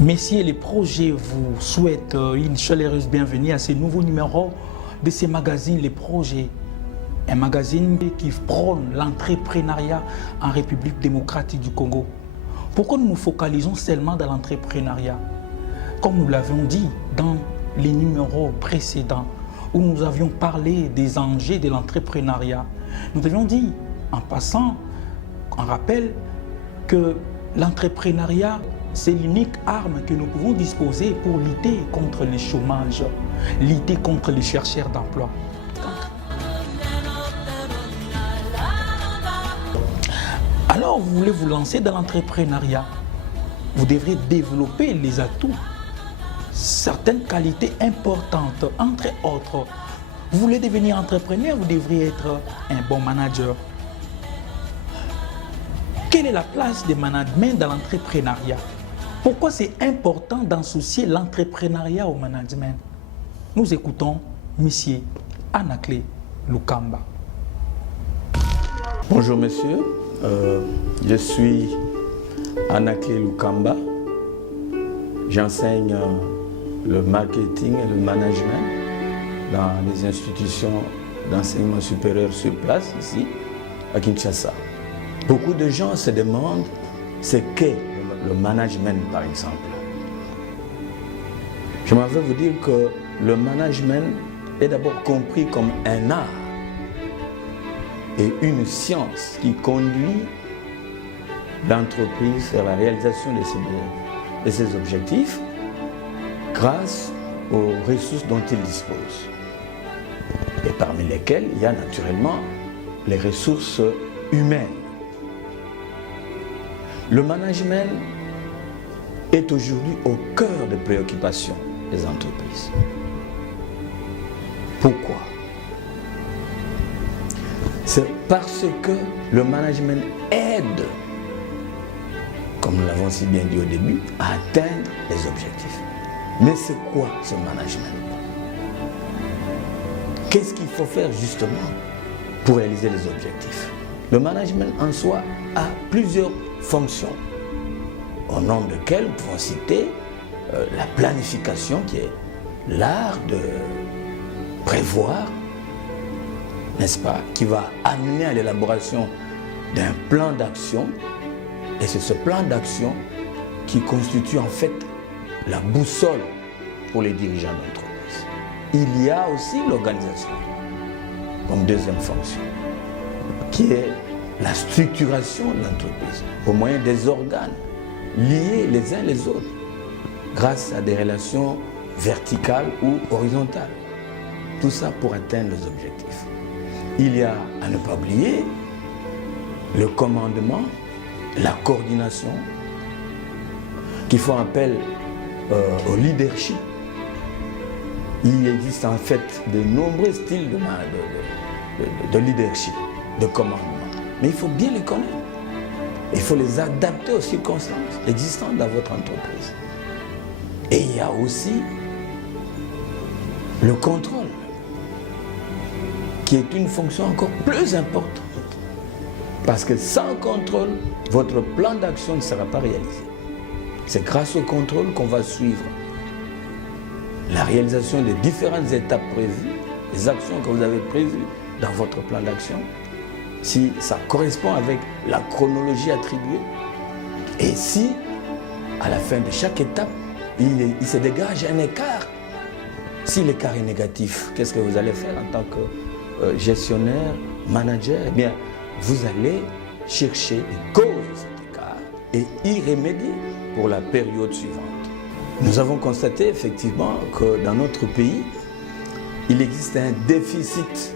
Messieurs, les projets vous souhaitent une chaleureuse bienvenue à ce nouveau numéro de ce magazine Les Projets. Un magazine qui prône l'entrepreneuriat en République démocratique du Congo. Pourquoi nous nous focalisons seulement dans l'entrepreneuriat? Comme nous l'avions dit dans les numéros précédents, où nous avions parlé des enjeux de l'entrepreneuriat, nous avions dit, en passant, on rappelle que l'entrepreneuriat, c'est l'unique arme que nous pouvons disposer pour lutter contre le chômage, lutter contre les chercheurs d'emploi. Alors, vous voulez vous lancer dans l'entrepreneuriat, vous devrez développer les atouts, certaines qualités importantes, entre autres. Vous voulez devenir entrepreneur, vous devriez être un bon manager. Quelle est la place du management dans l'entrepreneuriat? Pourquoi c'est important d'associer l'entrepreneuriat au management? Nous écoutons M. Anaclé Lukamba. Bonjour monsieur, je suis Anaclé Lukamba. J'enseigne le marketing et le management dans les institutions d'enseignement supérieur sur place ici à Kinshasa. Beaucoup de gens se demandent ce qu'est le management par exemple. Je m'en vais vous dire que le management est d'abord compris comme un art et une science qui conduit l'entreprise vers la réalisation de ses objectifs grâce aux ressources dont il dispose. Et parmi lesquelles il y a naturellement les ressources humaines. Le management est aujourd'hui au cœur des préoccupations des entreprises. Pourquoi? C'est parce que le management aide, comme nous l'avons si bien dit au début, à atteindre les objectifs. Mais c'est quoi ce management? Qu'est-ce qu'il faut faire justement pour réaliser les objectifs? Le management en soi a plusieurs fonctions, au nombre desquelles nous pouvons citer la planification, qui est l'art de prévoir, n'est-ce pas, qui va amener à l'élaboration d'un plan d'action, et c'est ce plan d'action qui constitue en fait la boussole pour les dirigeants d'entreprise. Il y a aussi l'organisation comme deuxième fonction, qui est la structuration de l'entreprise au moyen des organes liés les uns les autres grâce à des relations verticales ou horizontales. Tout ça pour atteindre les objectifs. Il y a, à ne pas oublier, le commandement, la coordination, qui font appel au leadership. Il existe en fait de nombreux styles de leadership, de commandement. Mais il faut bien les connaître. Il faut les adapter aux circonstances existantes dans votre entreprise. Et il y a aussi le contrôle, qui est une fonction encore plus importante. Parce que sans contrôle, votre plan d'action ne sera pas réalisé. C'est grâce au contrôle qu'on va suivre la réalisation des différentes étapes prévues, les actions que vous avez prévues dans votre plan d'action, si ça correspond avec la chronologie attribuée, et si, à la fin de chaque étape, il se dégage un écart. Si l'écart est négatif, qu'est-ce que vous allez faire en tant que gestionnaire, manager? Eh bien, vous allez chercher les causes de cet écart et y remédier pour la période suivante. Nous avons constaté effectivement que dans notre pays, il existe un déficit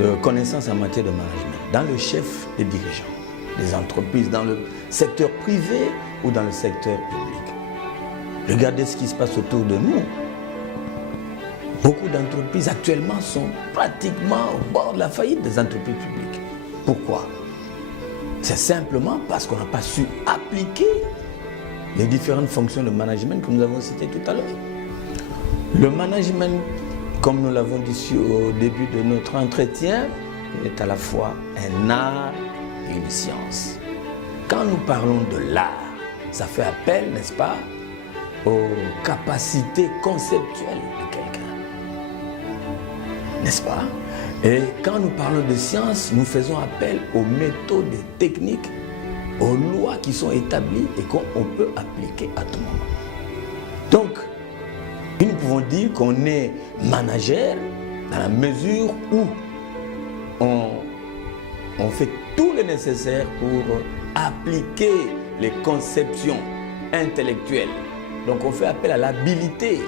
de connaissances en matière de management dans le chef des dirigeants, des entreprises, dans le secteur privé ou dans le secteur public. Regardez ce qui se passe autour de nous. Beaucoup d'entreprises actuellement sont pratiquement au bord de la faillite des entreprises publiques. Pourquoi? C'est simplement parce qu'on n'a pas su appliquer les différentes fonctions de management que nous avons citées tout à l'heure. Le management, comme nous l'avons dit au début de notre entretien, est à la fois un art et une science. Quand nous parlons de l'art, ça fait appel, n'est-ce pas, aux capacités conceptuelles de quelqu'un. N'est-ce pas? Et quand nous parlons de science, nous faisons appel aux méthodes et techniques, aux lois qui sont établies et qu'on peut appliquer à tout moment. Donc, nous pouvons dire qu'on est manager dans la mesure où on fait tout le nécessaire pour appliquer les conceptions intellectuelles. Donc on fait appel à l'habilité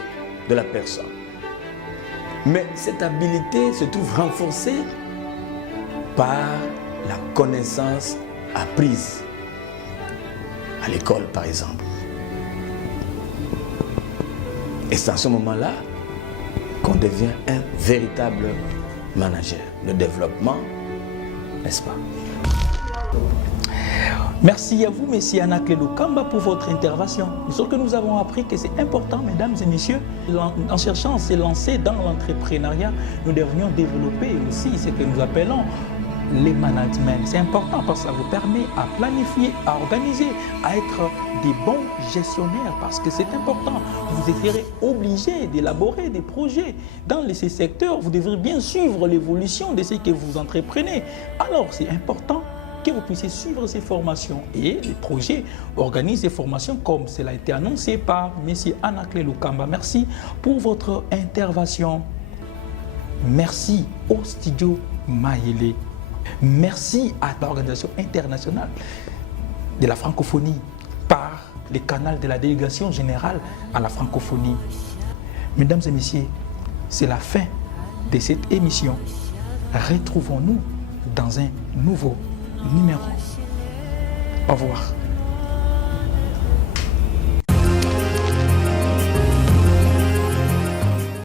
de la personne. Mais cette habilité se trouve renforcée par la connaissance apprise à l'école, par exemple. Et c'est à ce moment-là qu'on devient un véritable manager. Le développement, n'est-ce pas? Merci à vous, Messie Anakle Lukamba, pour votre intervention. Sauf que nous avons appris que c'est important, mesdames et messieurs, en cherchant à se lancer dans l'entrepreneuriat, nous devrions développer aussi ce que nous appelons les managements. C'est important parce que ça vous permet à planifier, à organiser, à être des bons gestionnaires parce que c'est important. Vous serez obligé d'élaborer des projets dans ces secteurs. Vous devrez bien suivre l'évolution de ce que vous entreprenez. Alors, c'est important que vous puissiez suivre ces formations. Et les projets organisent ces formations comme cela a été annoncé par M. Anakle Lukamba. Merci pour votre intervention. Merci au studio Mayele. Merci à l'Organisation internationale de la francophonie par le canal de la délégation générale à la francophonie. Mesdames et messieurs, c'est la fin de cette émission. Retrouvons-nous dans un nouveau numéro. Au revoir.